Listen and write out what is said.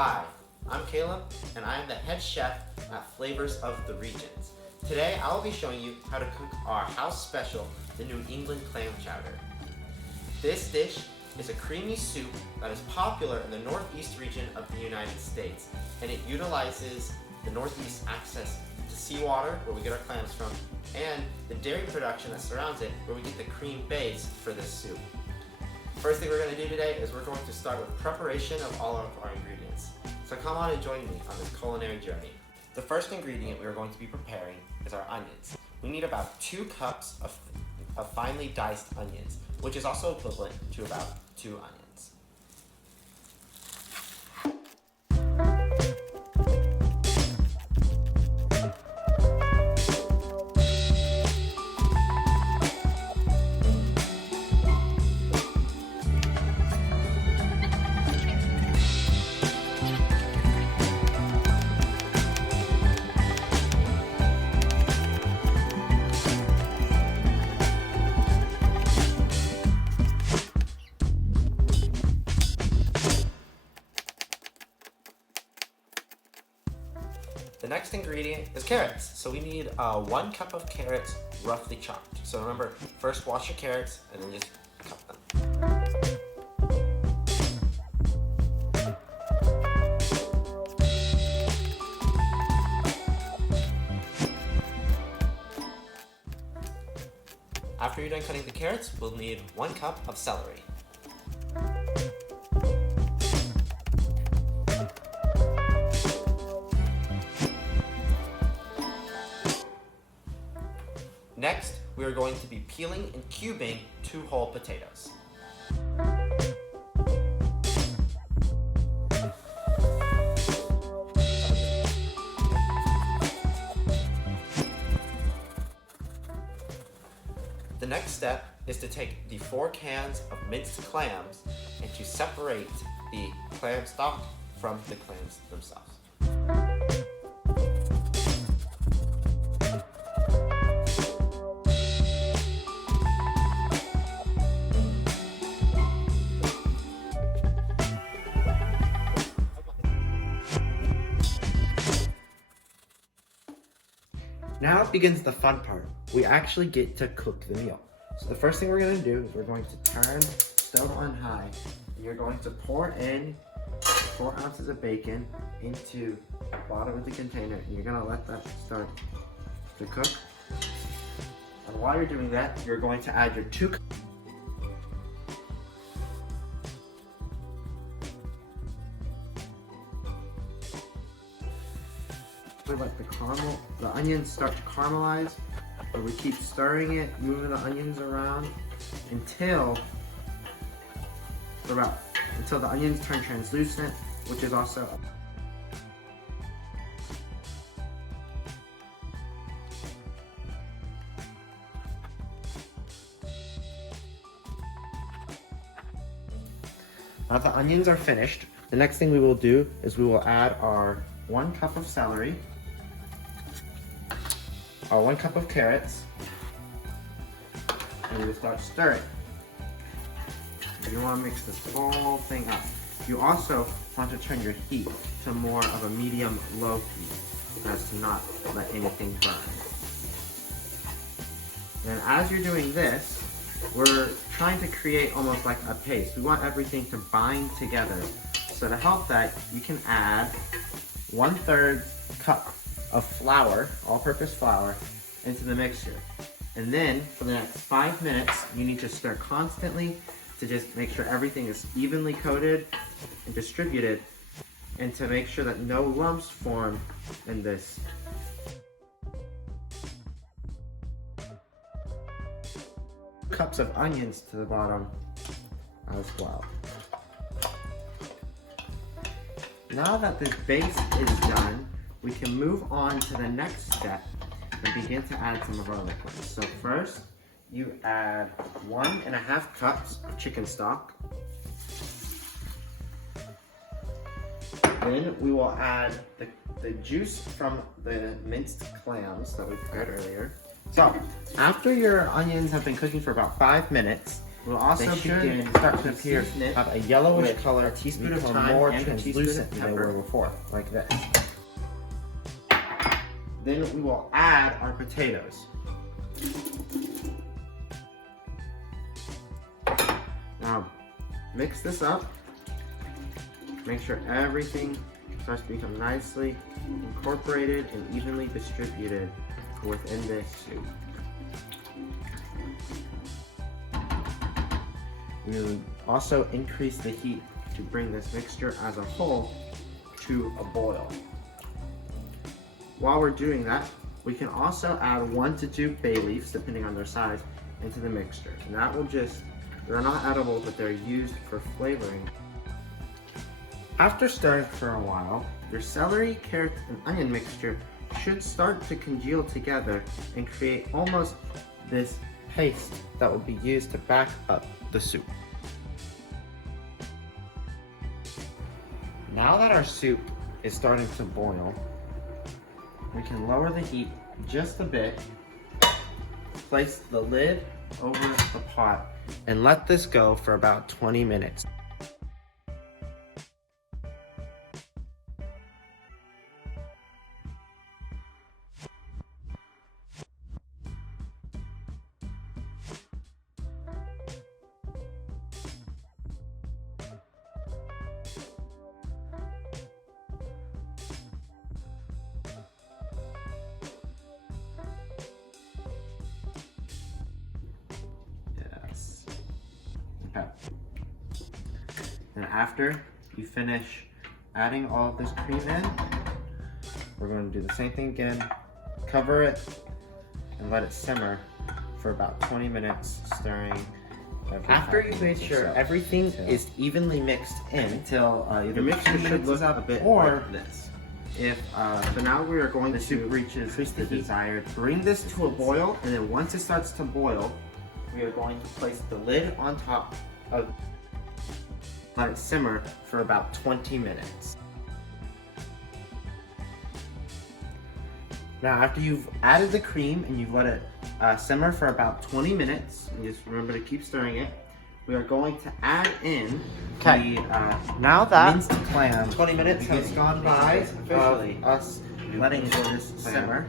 Hi, I'm Caleb, and I am the head chef at Flavors of the Regions. Today, I will be showing you how to cook our house special, the New England clam chowder. This dish is a creamy soup that is popular in the northeast region of the United States, and it utilizes the northeast access to seawater, where we get our clams from, and the dairy production that surrounds it, where we get the cream base for this soup. First thing we're going to do today is we're going to start with preparation of all of our ingredients. So come on and join me on this culinary journey. The first ingredient we are going to be preparing is our onions. We need about 2 cups of finely diced onions, which is also equivalent to about 2 onions. The next ingredient is carrots. So we need 1 cup of carrots roughly chopped. So remember, first wash your carrots and then just cut them. After you're done cutting the carrots, we'll need 1 cup of celery. Next, we are going to be peeling and cubing 2 whole potatoes. The next step is to take the 4 cans of minced clams and to separate the clam stock from the clams themselves. Now begins the fun part. We actually get to cook the meal. So the first thing we're going to do is we're going to turn stove on high. And you're going to pour in 4 ounces of bacon into the bottom of the container. And you're going to let that start to cook. And while you're doing that, you're going to add your 2 We let the onions start to caramelize, but we keep stirring it, moving the onions around until the onions turn translucent, which is also Now the onions are finished. The next thing we will do is we will add our 1 cup of celery, our 1 cup of carrots, and we will start stirring. You want to mix this whole thing up. You also want to turn your heat to more of a medium-low heat, as to not let anything burn. And as you're doing this, we're trying to create almost like a paste. We want everything to bind together. So to help that, you can add 1/3 cup of flour, all-purpose flour, into the mixture. And then for the next 5 minutes, you need to stir constantly to just make sure everything is evenly coated and distributed, and to make sure that no lumps form in this. Cups of onions to the bottom as well. Now that this base is done, we can move on to the next step and begin to add some of our liquids. So first, you add 1.5 cups of chicken stock. Then we will add the juice from the minced clams that we prepared earlier. So after your onions have been cooking for about 5 minutes, will also start to appear, have a yellowish color, a teaspoon of thyme, more translucent than they were before, like this. Then we will add our potatoes. Now, mix this up. Make sure everything starts to become nicely incorporated and evenly distributed within this soup. We will also increase the heat to bring this mixture as a whole to a boil. While we're doing that, we can also add 1 to 2 bay leaves, depending on their size, into the mixture. And that will they're not edible, but they're used for flavoring. After stirring for a while, your celery, carrot, and onion mixture should start to congeal together and create almost this paste that will be used to back up the soup. Now that our soup is starting to boil, we can lower the heat just a bit, place the lid over the pot, and let this go for about 20 minutes. Okay. And after you finish adding all of this cream in, we're going to do the same thing again, cover it, and let it simmer for about 20 minutes, stirring. After you make sure everything is evenly mixed in, until your mixture should look up a bit like this. So now we are going to reaches the desired. Bring this to a boil, and then once it starts to boil, we are going to place the lid on top of, let it simmer for about 20 minutes. Now after you've added the cream and you've let it simmer for about 20 minutes, and just remember to keep stirring it, we are going to add in the now that minced clam. 20 minutes has gone by of us letting this simmer.